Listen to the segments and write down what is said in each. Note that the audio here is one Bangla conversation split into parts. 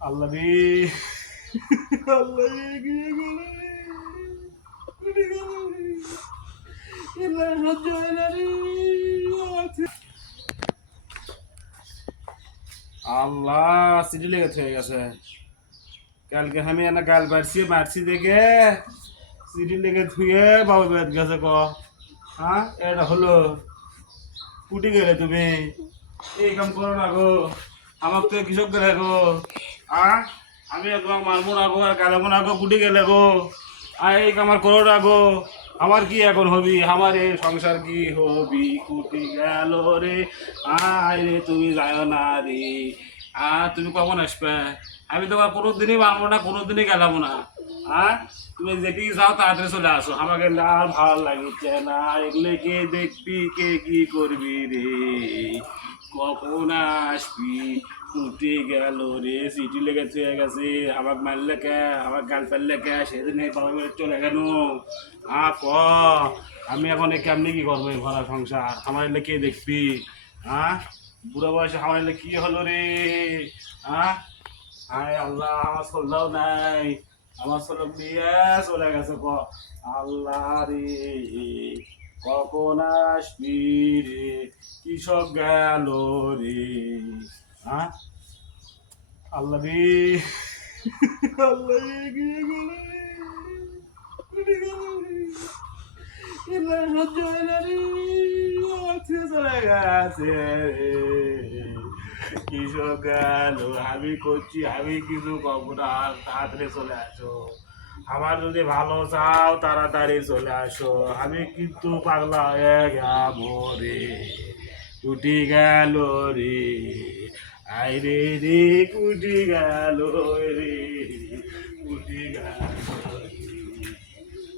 আল্লাহ রে আল্লাহ রে গিয়ে গেল উঠে গেল এবার সহ্য হয় না রে। আল্লাহ সিটি লেগে হয়ে গেছে কালকে আমি এনে গাল মারছি দেখে সিটি লেগে ধুয়ে বাবা বেদ গেছে ক হ্যাঁ এটা হলো কুটি গেলে তুমি এই কাম করো না গো আমার তো কৃষক গেলে গো আমি তোমার মারবো না গো আর গালাবো না গো কুটি গেলে গো এই কামার করো না গো আমার কি এখন হবি আমার এই সংসার কি হবি কুটি গেল রে আয় রে তুমি যাও না রে তুমি কখন আসবে আমি তোমার কোনোদিনই মারবো না কোনোদিনই গেলাবো না তুমি যেদিকে যাও তাড়াতাড়ি চলে আসো আমাকে আর ভালো লাগছে না এগুলো কে দেখবি কে কি করবি রে কখন আসবি উঠে গেল রে সিটি লেগে চলে গেছে আমাকে মারলে কে আমার গাল ফেললে কে সেদিন চলে গেল ক আমি এখন কেমনি কি করবো ভরা সংসার আমার এলে কে দেখবি বুড়ো বয়সে আমার এলে কি হলো রে আয় আল্লাহ আমার চললেও নাই আমার ছোট বিয়ে চলে গেছে ক আল্লাহ রে কখন আসবি রে কৃষক গেল রে আল্লাহ রে আল্লাহ রে গিয়ে গেল এবার সহ্য হয় না রে চলে গেছে কৃষক গেল আমি করছি আমি কিছু কব না তাড়াতাড়ি চলে আসো আমার যদি ভালো চাও তাড়াতাড়ি চলে আসো আমি কিন্তু পাগলা হয়ে যাবো রে কুটি গেল রে আই রে রে কুটি গেল রে কুটি গেল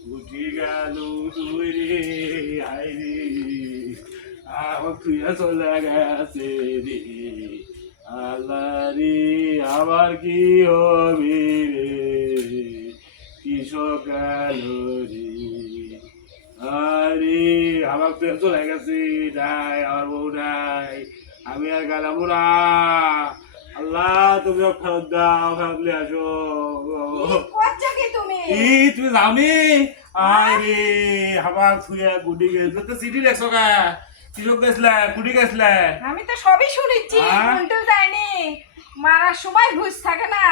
কুটি গেল তুই রে আই রে আমার তুই চলে গেছে রে আল্লাহ রে আবার কি হবি রে কৃষক গেল রে আরে আমার তো চলে গেছে নাই আমার বউ নাই আমি আর গেলাম না আল্লাহ তুমি ফেরত দাও ফেরত নিয়ে আসো তুমি যাওনি আরে আমার থুয়া গুডি গেছে তো সিটি দেখছো গা কৃষক গেছিলে গুডি গেছিলে আমি তো সবই শুনেছি উল্টো যায়নি মারার সময় হুঁশ থাকে না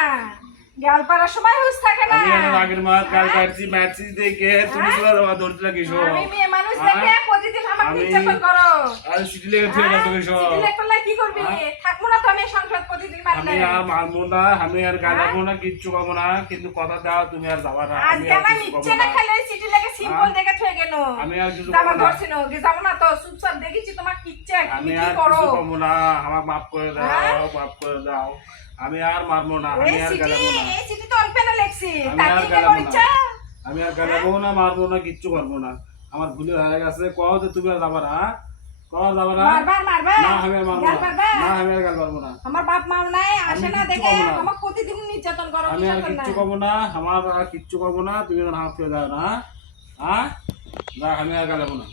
গাল পাড়ার সময় হুঁশ থাকে না আমি আগের মাস কাল কাটছি ম্যাচি দেখে তুমি চলে যাওয়া ধরতে লাগিস আমি মেয়ে মানুষ দেখে প্রতিদিন আমাকে নির্যাতন করো আর সিটি লেগে থুয়ে গেছো কিসব সিটি লেগে কি করবি থাকবো না তো আমি সংসার প্রতিদিন মারলে আমি আর মারবো না আমি আর গালাবো না কিচ্ছু করবো না কিন্তু কথা দাও তুমি আর যাবা না আজ জানা নিচ্ছে না খালি সিটি লেগে সিম্পল দেখে থয়ে গেল আমি আর কিছু আমার ধরছিল যে যাবো না তো চুপচাপ দেখেছি তোমার কিচ্ছে আমি কি আর করো কিছু করবো না আমাকে মাফ করে দাও মাফ করে দাও আমি আর মারবো না আমি আর গালাবো না এই সিটি তো অল্প না লেখছি আমি আর তাকে কি গালাবো করিছে না আমি আর গালাবো না মারবো না কিচ্ছু করবো না আমার ভুলে হয়ে গেছে কও যে তুমি আর যাবা না কও যাবা না মারবা না আমি আর মারবো না না আমি আর গাল পারবো না আমার বাপ মা নাই আসে না দেখে আমার প্রতিদিন নির্যাতন করো আমি আর কিচ্ছু করবো না আমার আর কিচ্ছু করবো না তুমি হাত ফেলে দাও না না আমি আর গালাবো না